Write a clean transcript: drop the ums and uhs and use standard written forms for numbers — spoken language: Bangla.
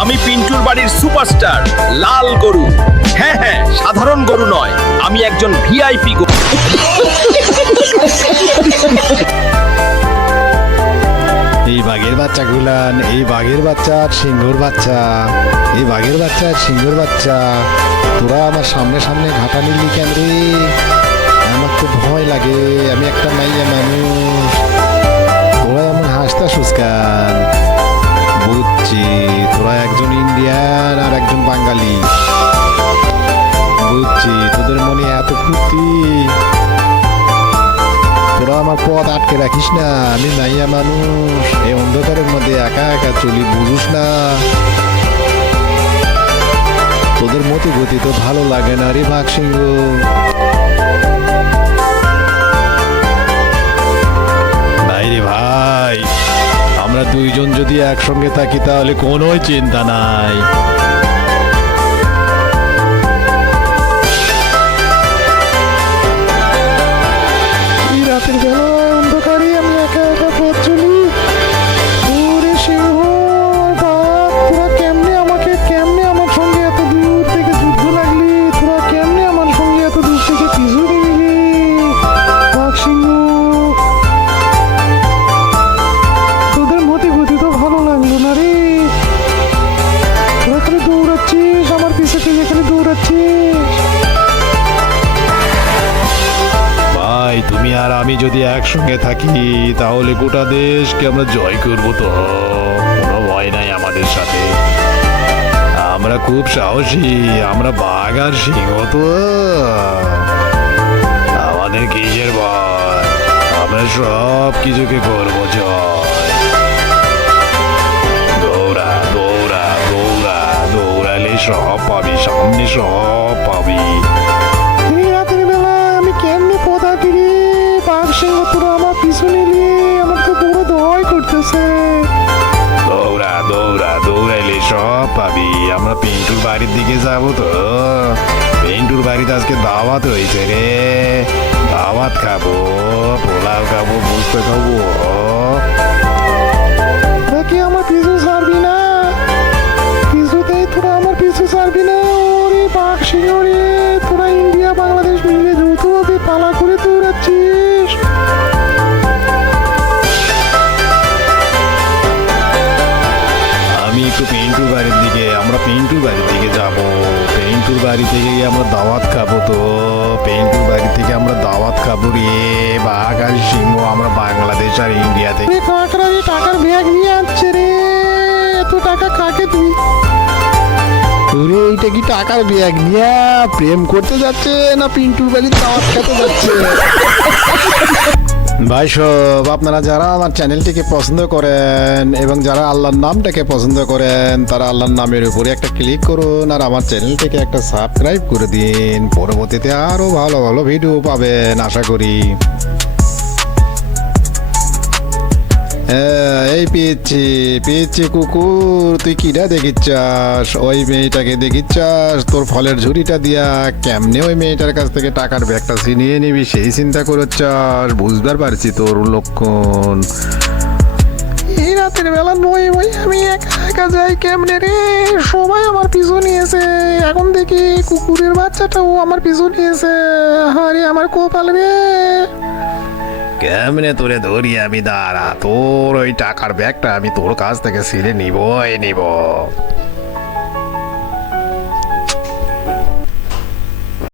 আমি পিন্টুর বাড়ির সুপারস্টার লাল গরু। হ্যাঁ হ্যাঁ, সাধারণ গরু নয়, আমি একজন ভিআইপি গরু। এই বাঘের বাচ্চা গুলান, এই বাঘের বাচ্চা আর সিংহর বাচ্চা, এই বাঘের বাচ্চা আর সিংহর বাচ্চা, তোরা আমার সামনে সামনে ঘাটা নিলি কেন রে? আমার তো ভয় লাগে, আমি একটা মাইয়া মানুষ, তোরা এমন হাসতা সুস্কান। বুঝছি তোরা একজন ইন্ডিয়ান আর একজন বাঙালি, বুঝছি তোদের মনে এত ফুর্তি। তোরা আমার পথ আটকে রাখিস না, আমি মাইয়া মানুষ, এই অন্ধকারের মধ্যে একা একা চলি, বুঝিস না? তোদের মতো গতি তো ভালো লাগে না রে বাঘ সিংহ। ভাই রে ভাই, আমরা দুইজন যদি একসঙ্গে থাকি তাহলে কোনো চিন্তা নাই। রাতের বেলা অন্ধকারে আমি একা একা পথ চলি। ওরে সিংহ বাঘ, তোরা কেমনে আমার সঙ্গে এত দূর থেকে যুদ্ধ লাগলি? তোরা কেমনে আমার সঙ্গে এত দূর থেকে পিছু নিলি? বাঘ সিংহ, তোদের মতি গতি তো ভালো লাগলো না রে। তোরা খালি দৌড়াচ্ছিস, আমার পিছে থেকে খালি দৌড়াচ্ছিস। ভাই, তুমি আর আমি যদি একসঙ্গে থাকি তাহলে গোটা দেশকে আমরা জয় করবো, তো কোনো ভয় নাই আমাদের সাথে। আমরা খুব সাহসী, আমরা বাঘ আর সিংহ, তো আমাদের কিসের ভয়? আমরা সব কিছুকে করবো জয়। দৌড়া দৌড়া দৌড়া, দৌড়ালে সব পাবি, সামনে সব পাবি। রাতের বেলা আমি কেমনে পথা কিনি? বাঘ সিংহ তোরা আমার পিছু নিলি, আমার তো পুরো ভয় করতেছে। দৌড়া দৌড়া, দৌড়াইলে সব পাবি। আমরা পিন্টুর বাড়ির দিকে যাবো, তো পিন্টুর বাড়িতে আজকে দাওয়াত রয়েছে রে। দাওয়াত খাবো, পোলাও খাবো, বুঝতে খাবো। নাকি আমার পিছু ছাড়বি না? পিছুতেই তোরা আমার পিছু ছাড়বি না? ওরে বাঘ সিংহ রে, তোরা ইন্ডিয়া বাংলাদেশ মিলে যৌথভাবে পালা করে দৌড়াচ্ছিস। আমি একটু পিন্টুর বাড়ির দিকে, আমরা পিন্টুর বাড়ির দিকে যাব। পিন্টুর বাড়ি থেকে আমরা দাওয়াত খাবো, তো পিন্টুর বাড়ি থেকে আমরা দাওয়াত খাবো রে। বাঘ আর সিংহ আমরা বাংলাদেশ আর ইন্ডিয়া থেকে। কাকড়া টাকার ব্যাগ নিয়ে আসছে রে, এত টাকা কাকে তুই? ওরে, এইটা কি টাকার ব্যাগ নিয়ে প্রেম করতে যাচ্ছে না পিন্টুর বাড়ির দাওয়াত খেতে যাচ্ছে? ভাই সব, আপনারা যারা আমার চ্যানেলটিকে পছন্দ করেন এবং যারা আল্লাহর নামটাকে পছন্দ করেন, তারা আল্লাহর নামের উপরে একটা ক্লিক করুন আর আমার চ্যানেলটিকে একটা সাবস্ক্রাইব করে দিন। পরবর্তীতে আরো ভালো ভালো ভিডিও পাবেন আশা করি। এই পেয়েছি পেয়েছি কুকুর, তুই কিরা দেখিচ্ছাস? ওই মেয়েটাকে দেখিচ্ছাস? তোর ফলের ঝুড়িটা দিয়া কেমনে ওই মেয়েটার কাছ থেকে টাকার ব্যাগটা ছিনিয়ে নিবি সেই চিন্তা করছাস? বুঝবার পারছি তোর লক্ষণ। এই রাতের বেলা নয় ভাই, আমি একা একা যাই কেমনে রে? সবাই আমার পিছু নিয়েছে, এখন দেখি কুকুরের বাচ্চাটাও আমার পিছু নিয়েছে। আরে আমার কপাল রে, কেমনে তোরে ধরি আমি? দাঁড়া, তোর ওই টাকার ব্যাগটা আমি তোর কাছ থেকে ছিঁড়ে নিবই নিব।